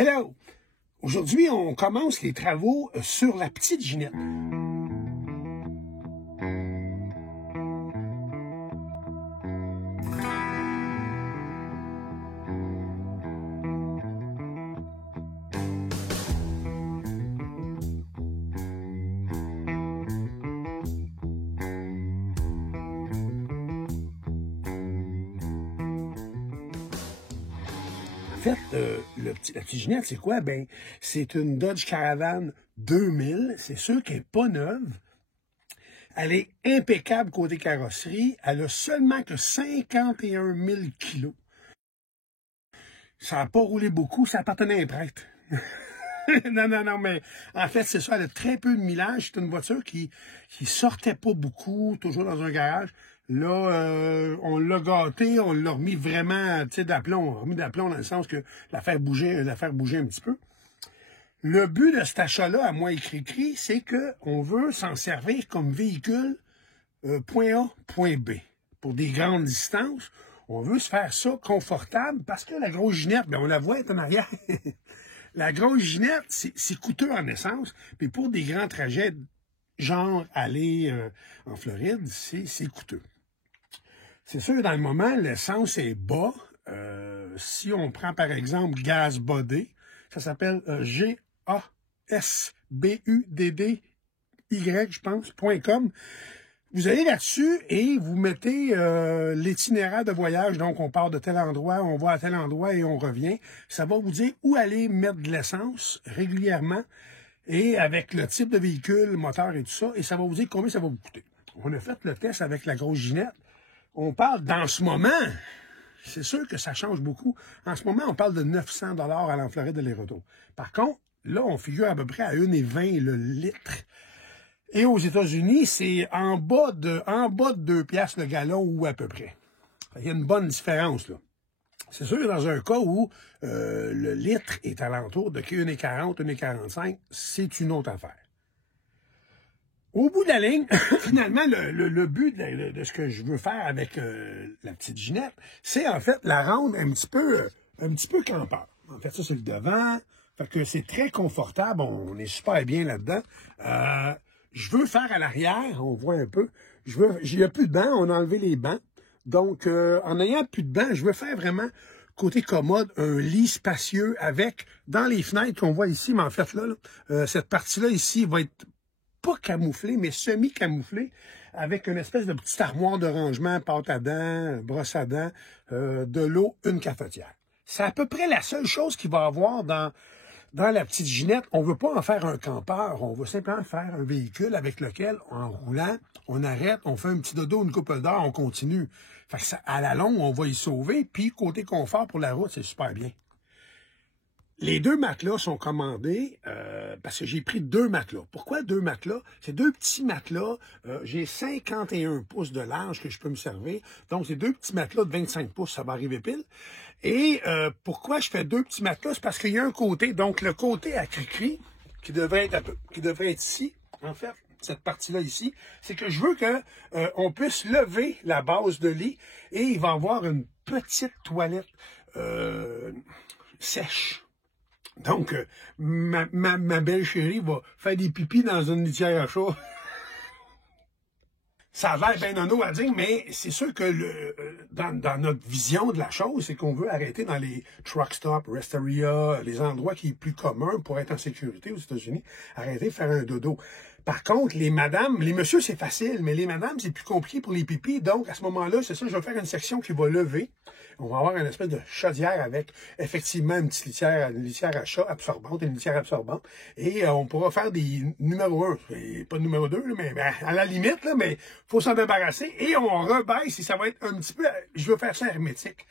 Hello! Aujourd'hui, on commence les travaux sur la petite Ginette. En fait, la petite Ginette, c'est quoi? Ben, c'est une Dodge Caravan 2000. C'est sûr qu'elle n'est pas neuve. Elle est impeccable côté carrosserie. Elle a seulement que 51 000 kilos. Ça n'a pas roulé beaucoup. Ça appartenait à un prêtre. Non, mais en fait, c'est ça. Elle a très peu de millage. C'est une voiture qui sortait pas beaucoup, toujours dans un garage. Là, on l'a gâté, on l'a remis vraiment, tu sais, d'aplomb. On l'a remis d'aplomb dans le sens que la faire bouger un petit peu. Le but de cet achat-là, à moi écrit, c'est qu'on veut s'en servir comme véhicule point A, point B. Pour des grandes distances, on veut se faire ça confortable parce que la grosse Ginette, ben on la voit, elle est en arrière. La grosse Ginette, c'est coûteux en essence. Puis pour des grands trajets, genre aller en Floride, c'est coûteux. C'est sûr, dans le moment, l'essence est bas. Si on prend, par exemple, Gaz Body, ça s'appelle GASBUDDY, je pense, .com. Vous allez là-dessus et vous mettez l'itinéraire de voyage. Donc, on part de tel endroit, on va à tel endroit et on revient. Ça va vous dire où aller mettre de l'essence régulièrement et avec le type de véhicule, le moteur et tout ça. Et ça va vous dire combien ça va vous coûter. On a fait le test avec la grosse Ginette. On parle dans ce moment, c'est sûr que ça change beaucoup. En ce moment, on parle de 900 $ à l'en Floride de les retours. Par contre, là, on figure à peu près à 1,20 le litre. Et aux États-Unis, c'est en bas de 2 piastres le gallon ou à peu près. Il y a une bonne différence, là. C'est sûr, dans un cas où le litre est alentour de 1,40, 1,45, c'est une autre affaire. Au bout de la ligne, finalement, le but de ce que je veux faire avec la petite Ginette, c'est en fait la rendre un petit peu campeur. En fait, ça, c'est le devant. Fait que c'est très confortable. On est super bien là-dedans. Je veux faire à l'arrière, on voit un peu. Il n'y a plus de bancs, on a enlevé les bancs. Donc, en ayant plus de bancs, je veux faire vraiment, côté commode, un lit spacieux avec, dans les fenêtres qu'on voit ici, mais en fait, là cette partie-là ici va être pas camouflée, mais semi-camouflée, avec une espèce de petite armoire de rangement, pâte à dents, brosse à dents, de l'eau, une cafetière. C'est à peu près la seule chose qu'il va y avoir dans la petite Ginette. On veut pas en faire un campeur, on veut simplement faire un véhicule avec lequel, en roulant, on arrête, on fait un petit dodo, une couple d'heures, on continue. Fait que ça, à la longue, on va y sauver, puis côté confort pour la route, c'est super bien. Les 2 matelas sont commandés parce que j'ai pris 2 matelas. Pourquoi 2 matelas? C'est 2 petits matelas. J'ai 51 pouces de large que je peux me servir. Donc, c'est 2 petits matelas de 25 pouces, ça va arriver pile. Et pourquoi je fais 2 petits matelas? C'est parce qu'il y a un côté, donc le côté à cri-cri, qui devrait être ici, en fait. Cette partie-là ici, c'est que je veux que on puisse lever la base de lit et il va y avoir une petite toilette sèche. Donc, ma belle chérie va faire des pipis dans une litière à chat. Ça a l'air bien nono à dire, mais c'est sûr que dans notre vision de la chose, c'est qu'on veut arrêter dans les truck stops, Resteria, les endroits qui sont plus communs pour être en sécurité aux États-Unis, arrêter de faire un dodo. Par contre, les messieurs, c'est facile, mais les madames, c'est plus compliqué pour les pipis. Donc, à ce moment-là, c'est ça, je vais faire une section qui va lever. On va avoir une espèce de chaudière avec, effectivement, une petite litière à chat absorbante, une litière absorbante. Et on pourra faire des numéro 1, pas de numéro 2, mais à la limite, là, mais faut s'en débarrasser. Et on rebaisse et ça va être un petit peu, je veux faire ça hermétique.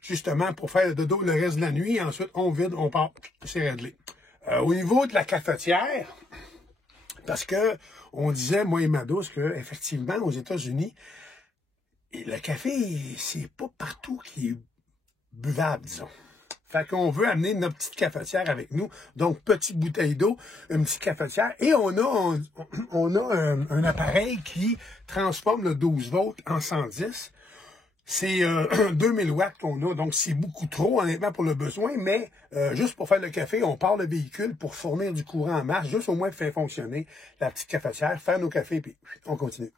Justement, pour faire le dodo le reste de la nuit. Ensuite, on vide, on part. C'est réglé. Au niveau de la cafetière, parce que on disait, moi et ma douce, que effectivement, aux États-Unis, le café, c'est pas partout qui est buvable, disons. Fait qu'on veut amener notre petite cafetière avec nous. Donc, petite bouteille d'eau, une petite cafetière. Et on a un appareil qui transforme le 12 volts en 110. C'est 2000 watts qu'on a, donc c'est beaucoup trop, honnêtement, pour le besoin, mais juste pour faire le café, on part le véhicule pour fournir du courant en masse, juste au moins pour faire fonctionner la petite cafetière, faire nos cafés, puis on continue.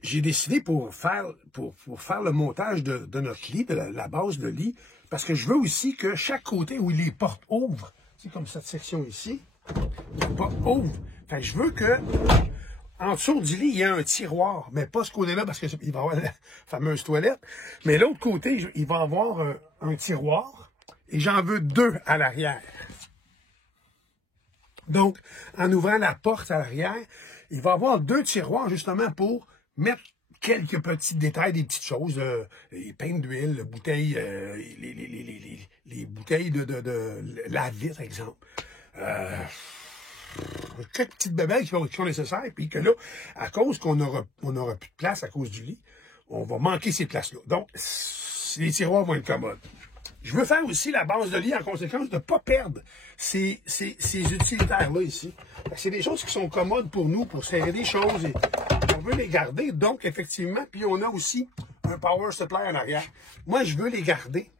J'ai décidé pour faire le montage de notre lit, de la base de lit, parce que je veux aussi que chaque côté où les portes ouvrent, c'est comme cette section ici, les portes ouvrent. Fait que je veux que en dessous du lit, il y a un tiroir, mais pas ce côté-là parce qu'il va y avoir la fameuse toilette. Mais l'autre côté, il va y avoir un tiroir et j'en veux 2 à l'arrière. Donc, en ouvrant la porte à l'arrière, il va y avoir 2 tiroirs justement pour mettre quelques petits détails, des petites choses, les pinnes d'huile, bouteilles, les bouteilles de lave-vitre, exemple. Quelques petites bébelles qui sont nécessaires, puis que là, à cause qu'on aura plus de place à cause du lit, on va manquer ces places-là. Donc, les tiroirs vont être commodes. Je veux faire aussi la base de lit en conséquence de ne pas perdre ces utilitaires-là ici. C'est des choses qui sont commodes pour nous, pour serrer des choses, et on veut les garder. Donc, effectivement, puis on a aussi un power supply en arrière. Moi, je veux les garder.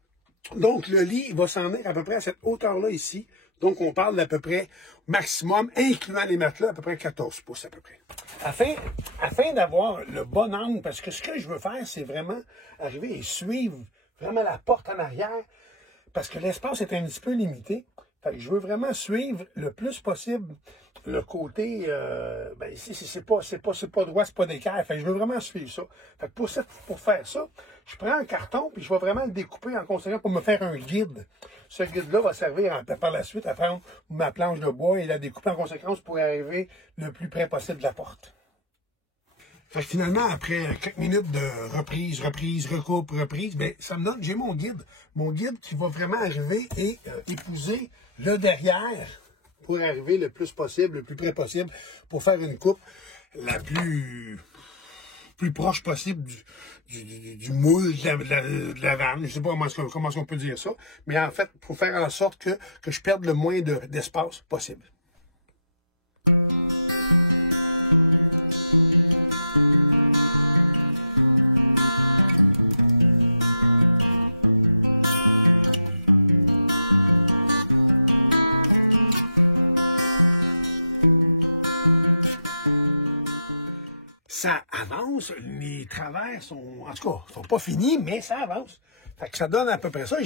Donc, le lit va s'en venir à peu près à cette hauteur-là ici. Donc, on parle d'à peu près maximum, incluant les matelas, à peu près 14 pouces à peu près. Afin d'avoir le bon angle, parce que ce que je veux faire, c'est vraiment arriver et suivre vraiment la porte en arrière, parce que l'espace est un petit peu limité. Fait que je veux vraiment suivre le plus possible le côté, ici, c'est pas droit, c'est pas d'équerre. Fait que je veux vraiment suivre ça. Fait que pour faire ça, je prends un carton, puis je vais vraiment le découper en conséquence pour me faire un guide. Ce guide-là va servir par la suite à prendre ma planche de bois et la découper en conséquence pour arriver le plus près possible de la porte. Fait que finalement, après quelques minutes de reprise, recoupe, ben, ça me donne, j'ai mon guide. Mon guide qui va vraiment arriver et épouser le derrière pour arriver le plus possible, le plus près possible, pour faire une coupe la plus proche possible du moule de la vanne. Je sais pas comment on peut dire ça, mais en fait, pour faire en sorte que je perde le moins d'espace possible. Ça avance, les travers sont, en tout cas, sont pas finis, mais ça avance. Fait que ça donne à peu près ça.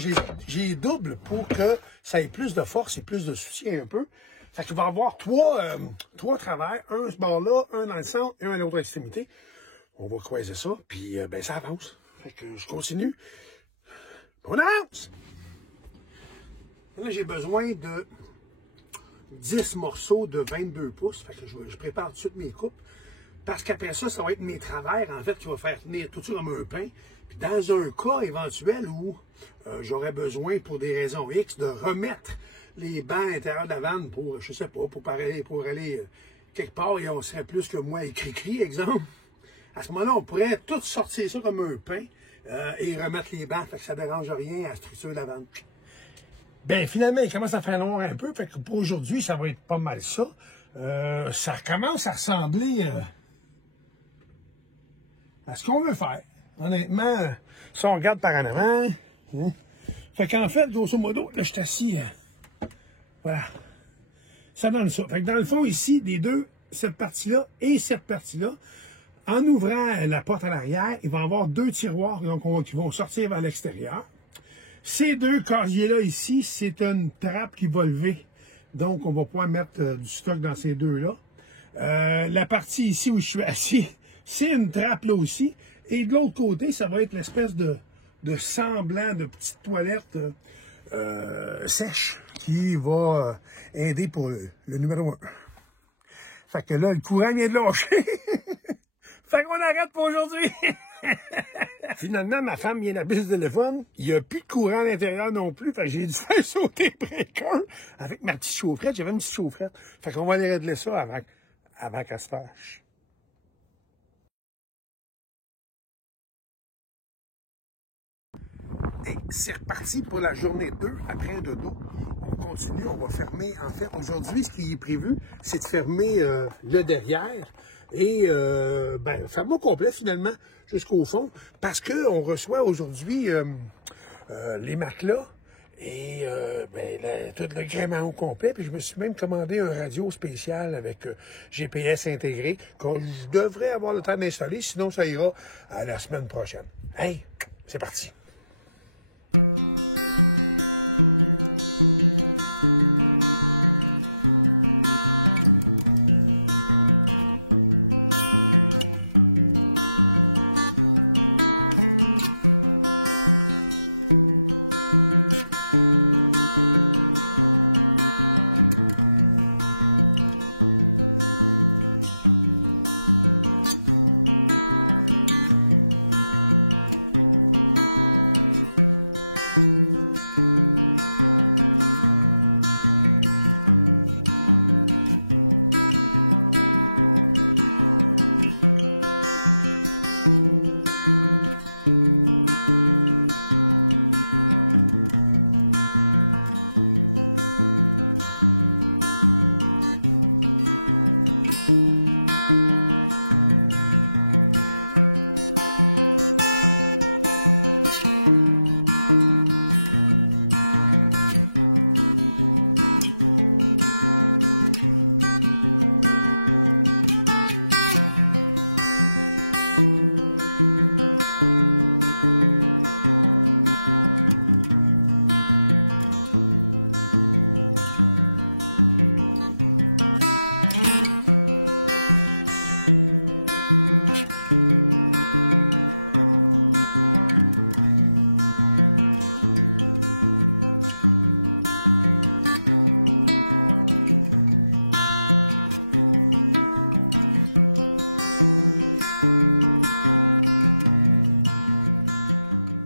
J'ai double pour que ça ait plus de force et plus de soutien un peu. Fait qu'il va y avoir trois travers, un ce bord-là, un dans le centre et un à l'autre extrémité. On va croiser ça, puis ben ça avance. Fait que je continue. On avance! Là, j'ai besoin de 10 morceaux de 22 pouces. Fait que je prépare tout de suite mes coupes. Parce qu'après ça, ça va être mes travers, en fait, qui va faire tenir tout ça comme un pain. Puis dans un cas éventuel où j'aurais besoin, pour des raisons X, de remettre les bancs à l'intérieur de la vanne pour, je sais pas, pour aller quelque part et on serait plus que moi écrit, exemple. À ce moment-là, on pourrait tout sortir ça comme un pain et remettre les bancs, fait que ça ne dérange rien à la structure de la vanne. Ben finalement, il commence à faire noir un peu, fait que pour aujourd'hui, ça va être pas mal ça. Ça commence à ressembler à ce qu'on veut faire. Honnêtement, si on regarde par en avant, hein, fait qu'en fait, grosso modo, là, je suis assis, voilà. Ça donne ça. Fait que dans le fond, ici, des deux, cette partie-là et cette partie-là, en ouvrant la porte à l'arrière, il va y avoir 2 tiroirs donc, qui vont sortir vers l'extérieur. Ces 2 casiers-là ici, c'est une trappe qui va lever. Donc, on va pouvoir mettre du stock dans ces 2-là. La partie ici où je suis assis, c'est une trappe là aussi. Et de l'autre côté, ça va être l'espèce de semblant de petite toilette sèche qui va aider pour le numéro 1. Fait que là, le courant vient de lâcher. Fait qu'on arrête pour aujourd'hui. Finalement, ma femme vient d'appeler le téléphone. Il n'y a plus de courant à l'intérieur non plus. Fait que j'ai dû faire sauter le breaker avec ma petite chaufferette. J'avais une petite chaufferette. Fait qu'on va aller régler ça avant qu'elle se fâche. Et c'est reparti pour la journée 2 après un dodo. On continue, on va fermer. En fait, aujourd'hui, ce qui est prévu, c'est de fermer le derrière et fermer au complet finalement jusqu'au fond parce qu'on reçoit aujourd'hui les matelas et tout le gréement au complet. Puis je me suis même commandé un radio spécial avec GPS intégré que je devrais avoir le temps d'installer, sinon ça ira à la semaine prochaine. Hey, c'est parti!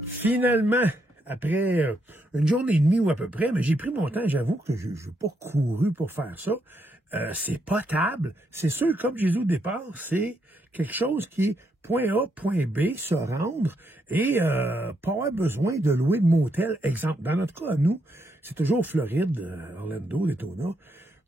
Finalement, après une journée et demie ou à peu près, mais j'ai pris mon temps, j'avoue que je n'ai pas couru pour faire ça. C'est potable. C'est sûr, comme j'ai dit au départ, c'est quelque chose qui est point A, point B, se rendre et pas avoir besoin de louer de motel. Exemple, dans notre cas, nous, c'est toujours Floride, Orlando, Daytona.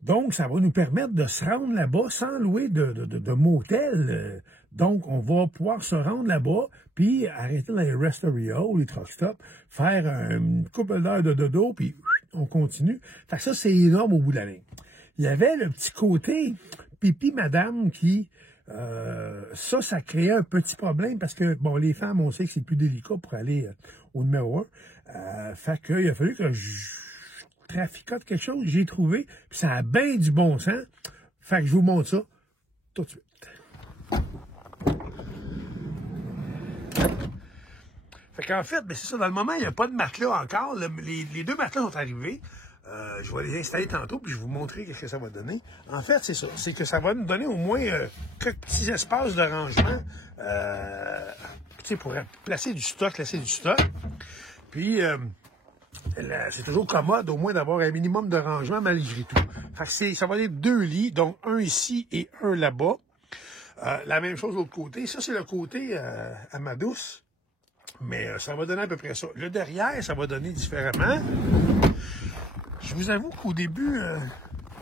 Donc, ça va nous permettre de se rendre là-bas sans louer de motel. Donc, on va pouvoir se rendre là-bas, puis arrêter dans les rest area ou les truck stops, faire une couple d'heures de dodo, puis on continue. Fait que ça, c'est énorme au bout de la ligne. Il y avait le petit côté pipi madame qui... ça créait un petit problème parce que, bon, les femmes, on sait que c'est plus délicat pour aller au numéro 1. Fait qu'il a fallu que je traficote quelque chose, j'ai trouvé, puis ça a bien du bon sens. Fait que je vous montre ça tout de suite. Fait qu'en fait, c'est ça, dans le moment, il n'y a pas de matelas encore. Les deux matelas sont arrivés. Je vais les installer tantôt, puis je vais vous montrer ce que ça va donner. En fait, c'est ça. C'est que ça va nous donner au moins quelques petits espaces de rangement pour placer du stock, laisser du stock. Puis, c'est toujours commode, au moins, d'avoir un minimum de rangement malgré tout. Fait que ça va être 2 lits, donc un ici et un là-bas. La même chose de l'autre côté. Ça, c'est le côté à ma douce. Mais ça va donner à peu près ça. Le derrière, ça va donner différemment. Je vous avoue qu'au début,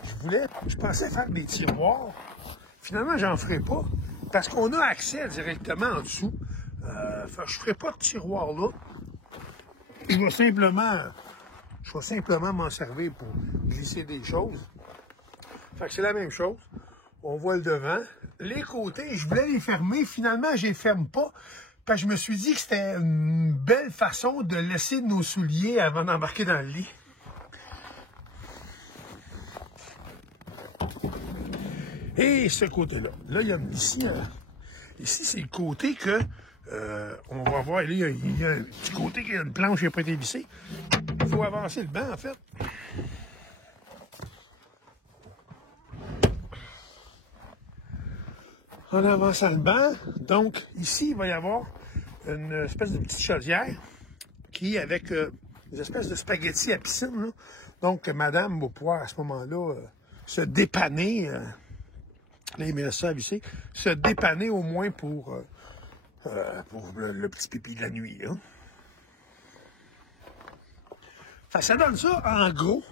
je pensais faire des tiroirs. Finalement, j'en ferai pas. Parce qu'on a accès directement en dessous. Je ne ferai pas de tiroir là. Je vais simplement m'en servir pour glisser des choses. Fait que c'est la même chose. On voit le devant. Les côtés, je voulais les fermer. Finalement, je les ferme pas. Parce que je me suis dit que c'était une belle façon de laisser nos souliers avant d'embarquer dans le lit. Et ce côté-là. Là, il y a ici, c'est le côté que on va voir. Là, il y a un petit côté qui a une planche qui n'a pas été vissée. Il faut avancer le banc, en fait. En avançant le banc, donc ici, il va y avoir une espèce de petite chaudière qui, avec des espèces de spaghettis à piscine, là. Donc, madame va pouvoir à ce moment-là se dépanner. Là, il me laisse ça à visser. Se dépanner au moins pour le petit pipi de la nuit, là. Fait que ça donne ça, en gros.